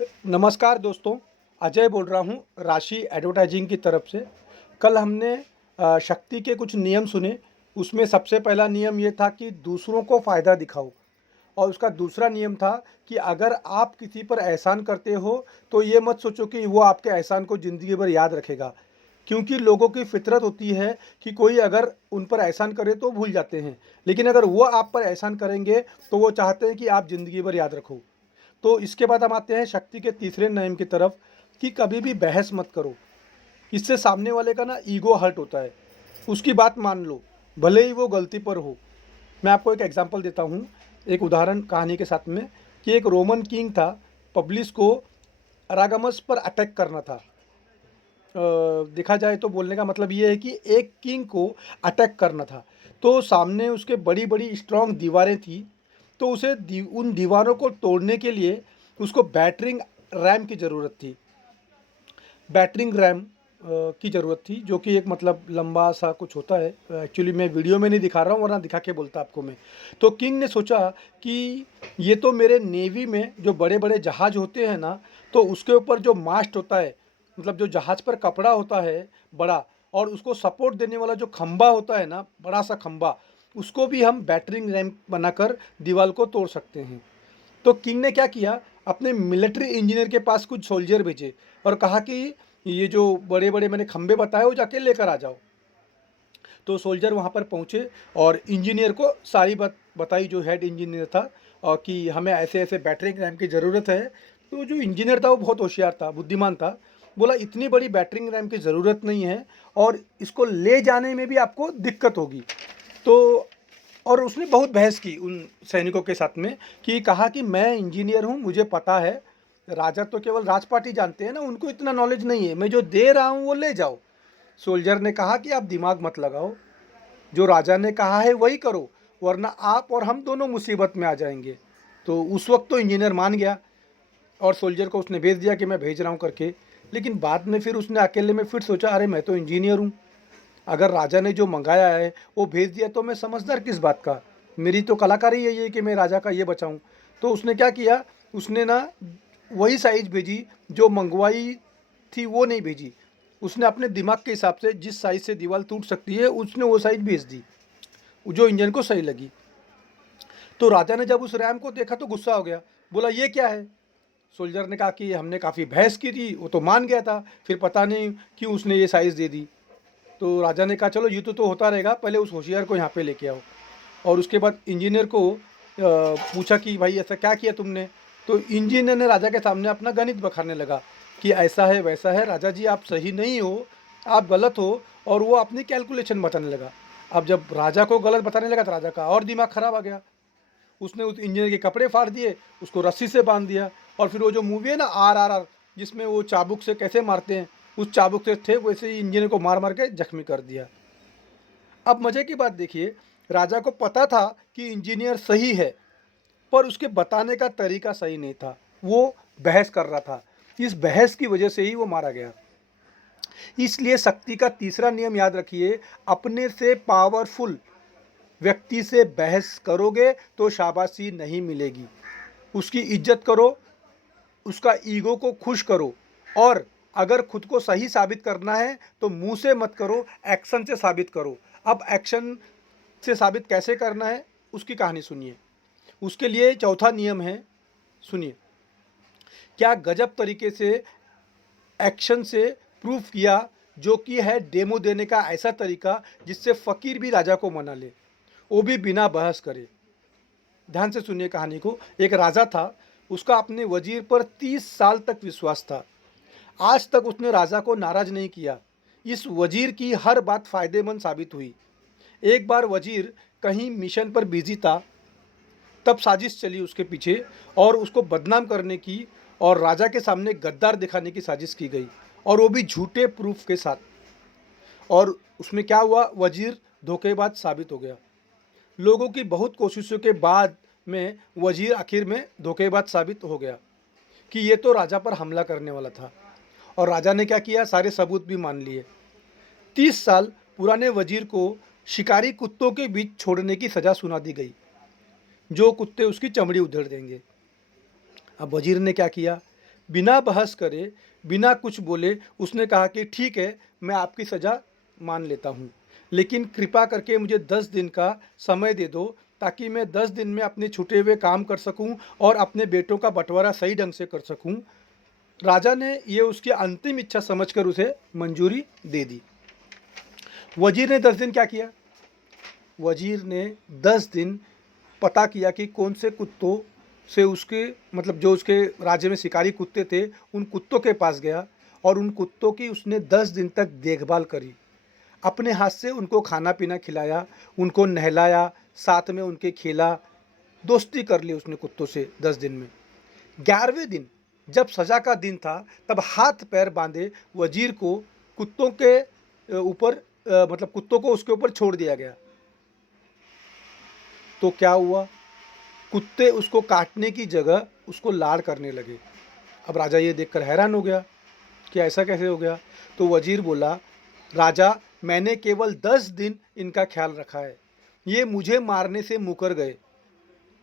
नमस्कार दोस्तों, अजय बोल रहा हूँ राशि एडवर्टाइजिंग की तरफ से। कल हमने शक्ति के कुछ नियम सुने। उसमें सबसे पहला नियम ये था कि दूसरों को फ़ायदा दिखाओ और उसका दूसरा नियम था कि अगर आप किसी पर एहसान करते हो तो ये मत सोचो कि वो आपके एहसान को ज़िंदगी भर याद रखेगा। क्योंकि लोगों की फ़ितरत होती है कि कोई अगर उन पर एहसान करे तो भूल जाते हैं, लेकिन अगर वो आप पर एहसान करेंगे तो वो चाहते हैं कि आप ज़िंदगी भर याद रखो। तो इसके बाद हम आते हैं शक्ति के तीसरे नियम की तरफ कि कभी भी बहस मत करो। इससे सामने वाले का ना ईगो हर्ट होता है। उसकी बात मान लो, भले ही वो गलती पर हो। मैं आपको एक एग्जांपल देता हूँ, एक उदाहरण कहानी के साथ में, कि एक रोमन किंग था। पब्लिस को अरागमस पर अटैक करना था। देखा जाए तो बोलने का मतलब ये है कि एक किंग को अटैक करना था। तो सामने उसके बड़ी बड़ी स्ट्रॉन्ग दीवारें थी। तो उसे उन दीवारों को तोड़ने के लिए उसको बैटरिंग रैम की ज़रूरत थी। बैटरिंग रैम की ज़रूरत थी, जो कि एक मतलब लंबा सा कुछ होता है। एक्चुअली मैं वीडियो में नहीं दिखा रहा हूँ, वरना दिखा के बोलता आपको मैं। तो किंग ने सोचा कि ये तो मेरे नेवी में जो बड़े बड़े जहाज़ होते हैं ना, तो उसके ऊपर जो मास्ट होता है, मतलब जो जहाज़ पर कपड़ा होता है बड़ा, और उसको सपोर्ट देने वाला जो खंभा होता है ना, बड़ा सा खंभा, उसको भी हम बैटरिंग रैम बनाकर दीवार को तोड़ सकते हैं। तो किंग ने क्या किया, अपने मिलिट्री इंजीनियर के पास कुछ सोल्जर भेजे और कहा कि ये जो बड़े बड़े मैंने खंबे बताए वो जाके लेकर आ जाओ। तो सोल्जर वहाँ पर पहुँचे और इंजीनियर को सारी बात बताई, जो हेड इंजीनियर था, और कि हमें ऐसे ऐसे बैटरी रैम की ज़रूरत है। तो जो इंजीनियर था वो बहुत होशियार था, बुद्धिमान था। बोला इतनी बड़ी बैटरी रैम की ज़रूरत नहीं है और इसको ले जाने में भी आपको दिक्कत होगी। तो और उसने बहुत बहस की उन सैनिकों के साथ में, कि कहा कि मैं इंजीनियर हूँ, मुझे पता है। राजा तो केवल राजपाट ही जानते हैं ना, उनको इतना नॉलेज नहीं है। मैं जो दे रहा हूँ वो ले जाओ। सोल्जर ने कहा कि आप दिमाग मत लगाओ, जो राजा ने कहा है वही करो, वरना आप और हम दोनों मुसीबत में आ जाएंगे। तो उस वक्त तो इंजीनियर मान गया और सोल्जर को उसने भेज दिया कि मैं भेज रहा हूँ करके। लेकिन बाद में फिर उसने अकेले में फिर सोचा, अरे मैं तो इंजीनियर हूँ, अगर राजा ने जो मंगाया है वो भेज दिया तो मैं समझदार किस बात का। मेरी तो कलाकारी यही है कि मैं राजा का ये बचाऊं। तो उसने क्या किया, उसने ना वही साइज भेजी जो मंगवाई थी, वो नहीं भेजी। उसने अपने दिमाग के हिसाब से जिस साइज से दीवार टूट सकती है उसने वो साइज भेज दी, जो इंजन को सही लगी। तो राजा ने जब उस रैम को देखा तो गुस्सा हो गया। बोला ये क्या है। सोल्जर ने कहा कि हमने काफ़ी बहस की थी, वो तो मान गया था, फिर पता नहीं क्यों उसने ये साइज़ दे दी। तो राजा ने कहा चलो ये तो होता रहेगा, पहले उस होशियार को यहाँ पे लेके आओ। और उसके बाद इंजीनियर को पूछा कि भाई ऐसा क्या किया तुमने। तो इंजीनियर ने राजा के सामने अपना गणित बखाने लगा कि ऐसा है वैसा है, राजा जी आप सही नहीं हो, आप गलत हो। और वो अपनी कैलकुलेशन बताने लगा। अब जब राजा को गलत बताने लगा तो राजा का और दिमाग खराब आ गया। उसने उस इंजीनियर के कपड़े फाड़ दिए, उसको रस्सी से बांध दिया। और फिर वो जो मूवी है ना RRR, जिसमें वो चाबुक से कैसे मारते हैं, उस चाबुक से थे वैसे ही इंजीनियर को मार मार के जख्मी कर दिया। अब मज़े की बात देखिए, राजा को पता था कि इंजीनियर सही है, पर उसके बताने का तरीका सही नहीं था। वो बहस कर रहा था, इस बहस की वजह से ही वो मारा गया। इसलिए शक्ति का तीसरा नियम याद रखिए, अपने से पावरफुल व्यक्ति से बहस करोगे तो शाबाशी नहीं मिलेगी। उसकी इज्जत करो, उसका ईगो को खुश करो। और अगर खुद को सही साबित करना है तो मुंह से मत करो, एक्शन से साबित करो। अब एक्शन से साबित कैसे करना है उसकी कहानी सुनिए। उसके लिए चौथा नियम है, सुनिए। क्या गजब तरीके से एक्शन से प्रूफ किया, जो कि है डेमो देने का ऐसा तरीका जिससे फ़कीर भी राजा को मना ले, वो भी बिना बहस करे। ध्यान से सुनिए कहानी को। एक राजा था, उसका अपने वजीर पर 30 साल तक विश्वास था। आज तक उसने राजा को नाराज नहीं किया। इस वजीर की हर बात फायदेमंद साबित हुई। एक बार वजीर कहीं मिशन पर बिजी था, तब साजिश चली उसके पीछे और उसको बदनाम करने की और राजा के सामने गद्दार दिखाने की साजिश की गई, और वो भी झूठे प्रूफ के साथ। और उसमें क्या हुआ, वजीर धोखेबाज साबित हो गया। लोगों की बहुत कोशिशों के बाद में वजीर आखिर में धोखेबाज साबित हो गया कि ये तो राजा पर हमला करने वाला था। और राजा ने क्या किया, सारे सबूत भी मान लिए। 30 साल पुराने वजीर को शिकारी कुत्तों के बीच छोड़ने की सज़ा सुना दी गई, जो कुत्ते उसकी चमड़ी उधेड़ देंगे। अब वजीर ने क्या किया, बिना बहस करे, बिना कुछ बोले उसने कहा कि ठीक है, मैं आपकी सज़ा मान लेता हूँ, लेकिन कृपा करके मुझे 10 दिन का समय दे दो, ताकि मैं 10 दिन में अपने छूटे हुए काम कर सकूँ और अपने बेटों का बँटवारा सही ढंग से कर सकूँ। राजा ने ये उसकी अंतिम इच्छा समझकर उसे मंजूरी दे दी। वज़ीर ने 10 दिन क्या किया? वज़ीर ने 10 दिन पता किया कि कौन से कुत्तों से उसके मतलब जो उसके राज्य में शिकारी कुत्ते थे, उन कुत्तों के पास गया और उन कुत्तों की उसने 10 दिन तक देखभाल करी। अपने हाथ से उनको खाना-पीना खिलाया, उनको नहलाया, साथ में उनके खेला, दोस्ती कर ली उसने कुत्तों से 10 दिन में। 11वें दिन जब सज़ा का दिन था, तब हाथ-पैर बाँधे वज़ीर को कुत्तों के ऊपर मतलब कुत्तों को उसके ऊपर छोड़ दिया गया। तो क्या हुआ? कुत्ते उसको काटने की जगह उसको लाड़ करने लगे। अब राजा ये देखकर हैरान हो गया कि ऐसा कैसे हो गया? तो वज़ीर बोला, राजा, मैंने केवल 10 दिन इनका ख्याल रखा है। ये मुझे मारने से मुकर गए,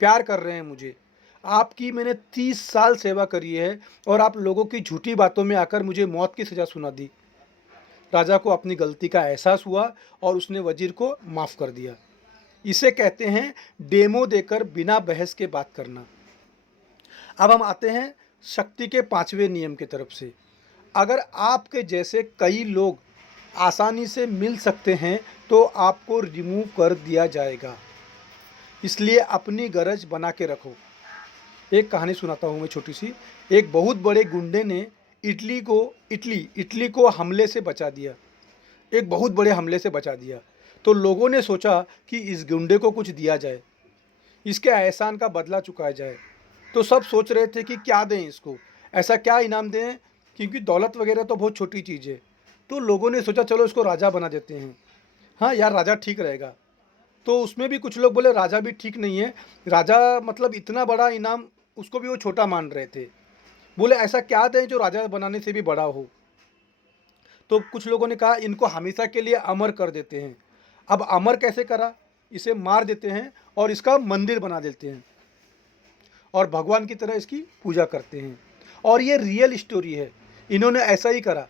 प्यार कर रहे हैं मुझे। आपकी मैंने 30 साल सेवा करी है और आप लोगों की झूठी बातों में आकर मुझे मौत की सज़ा सुना दी। राजा को अपनी गलती का एहसास हुआ और उसने वज़ीर को माफ़ कर दिया। इसे कहते हैं डेमो देकर बिना बहस के बात करना। अब हम आते हैं शक्ति के 5वें नियम की तरफ से। अगर आपके जैसे कई लोग आसानी से मिल सकते हैं तो आपको रिमूव कर दिया जाएगा, इसलिए अपनी गरज बना के रखो। एक कहानी सुनाता हूँ मैं छोटी सी। एक बहुत बड़े गुंडे ने इटली को हमले से बचा दिया, एक बहुत बड़े हमले से बचा दिया। तो लोगों ने सोचा कि इस गुंडे को कुछ दिया जाए, इसके एहसान का बदला चुकाया जाए। तो सब सोच रहे थे कि क्या दें इसको, ऐसा क्या इनाम दें, क्योंकि दौलत वगैरह तो बहुत छोटी चीज़ है। तो लोगों ने सोचा चलो इसको राजा बना देते हैं। हाँ यार, राजा ठीक रहेगा। तो उसमें भी कुछ लोग बोले राजा भी ठीक नहीं है, राजा मतलब इतना बड़ा इनाम, उसको भी वो छोटा मान रहे थे। बोले ऐसा क्या दें जो राजा बनाने से भी बड़ा हो। तो कुछ लोगों ने कहा इनको हमेशा के लिए अमर कर देते हैं। अब अमर कैसे करा? इसे मार देते हैं और इसका मंदिर बना देते हैं और भगवान की तरह इसकी पूजा करते हैं। और ये रियल स्टोरी है, इन्होंने ऐसा ही करा।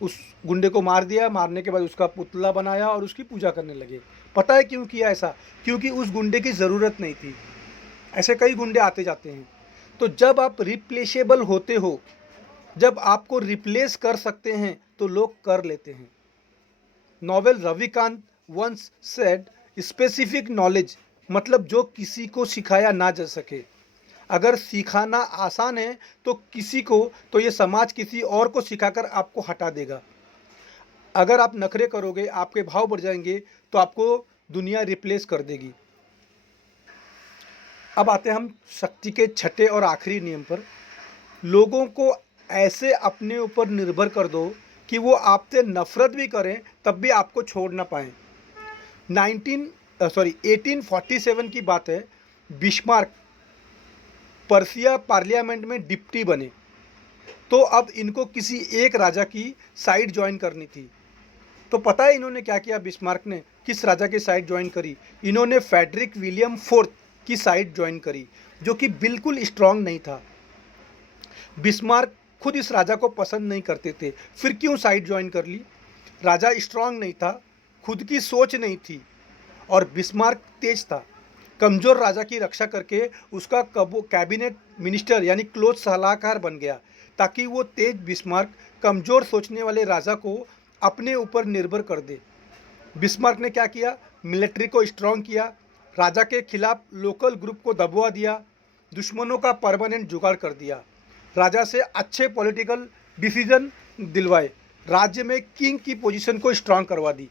उस गुंडे को मार दिया, मारने के बाद उसका पुतला बनाया और उसकी पूजा करने लगे। पता है क्यों किया ऐसा? क्योंकि उस गुंडे की ज़रूरत नहीं थी। ऐसे कई गुंडे आते जाते हैं। तो जब आप रिप्लेसेबल होते हो, जब आपको रिप्लेस कर सकते हैं, तो लोग कर लेते हैं। Naval Ravikant once said, specific knowledge मतलब जो किसी को सिखाया ना जा सके। अगर सिखाना आसान है तो किसी को, तो ये समाज किसी और को सिखाकर आपको हटा देगा। अगर आप नखरे करोगे, आपके भाव बढ़ जाएंगे, तो आपको दुनिया रिप्लेस कर देगी। अब आते हैं हम शक्ति के छठे और आखिरी नियम पर। लोगों को ऐसे अपने ऊपर निर्भर कर दो कि वो आपसे नफरत भी करें तब भी आपको छोड़ ना पाएँ। 1847 की बात है। बिस्मार्क पर्शिया पार्लियामेंट में डिप्टी बने। तो अब इनको किसी एक राजा की साइड ज्वाइन करनी थी। तो पता है इन्होंने क्या किया? बिस्मार्क ने किस राजा की साइड ज्वाइन करी? इन्होंने फ्रेडरिक विलियम फोर्थ की साइड ज्वाइन करी, जो कि बिल्कुल स्ट्रांग नहीं था। बिस्मार्क खुद इस राजा को पसंद नहीं करते थे, फिर क्यों साइड ज्वाइन कर ली? राजा स्ट्रांग नहीं था, खुद की सोच नहीं थी, और बिस्मार्क तेज था। कमज़ोर राजा की रक्षा करके उसका कैबिनेट मिनिस्टर यानी क्लोज सलाहकार बन गया, ताकि वो तेज बिस्मार्क कमज़ोर सोचने वाले राजा को अपने ऊपर निर्भर कर दे। बिस्मार्क ने क्या किया? मिलिट्री को स्ट्रांग किया, राजा के खिलाफ लोकल ग्रुप को दबवा दिया, दुश्मनों का परमानेंट जुगाड़ कर दिया, राजा से अच्छे पॉलिटिकल डिसीजन दिलवाए, राज्य में किंग की पोजीशन को स्ट्रांग करवा दी।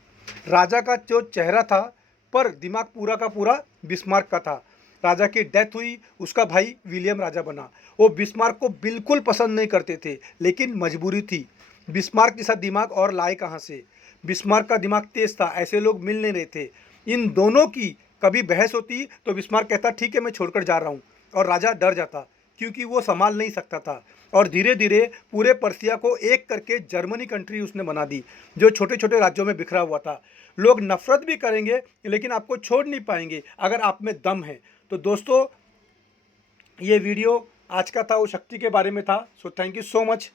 राजा का जो चेहरा था, पर दिमाग पूरा का पूरा बिस्मार्क का था। राजा की डेथ हुई, उसका भाई विलियम राजा बना। वो बिस्मार्क को बिल्कुल पसंद नहीं करते थे, लेकिन मजबूरी थी। बिस्मार्क जैसा दिमाग और लाए कहाँ से? बिस्मार्क का दिमाग तेज था, ऐसे लोग मिल नहीं रहे थे। इन दोनों की कभी बहस होती तो बिस्मार्क कहता ठीक है मैं छोड़कर जा रहा हूँ, और राजा डर जाता क्योंकि वो संभाल नहीं सकता था। और धीरे धीरे पूरे पर्सिया को एक करके जर्मनी कंट्री उसने बना दी, जो छोटे छोटे राज्यों में बिखरा हुआ था। लोग नफरत भी करेंगे लेकिन आपको छोड़ नहीं पाएंगे अगर आप में दम है। तो दोस्तों, ये वीडियो आज का था वो शक्ति के बारे में था। So thank you so much.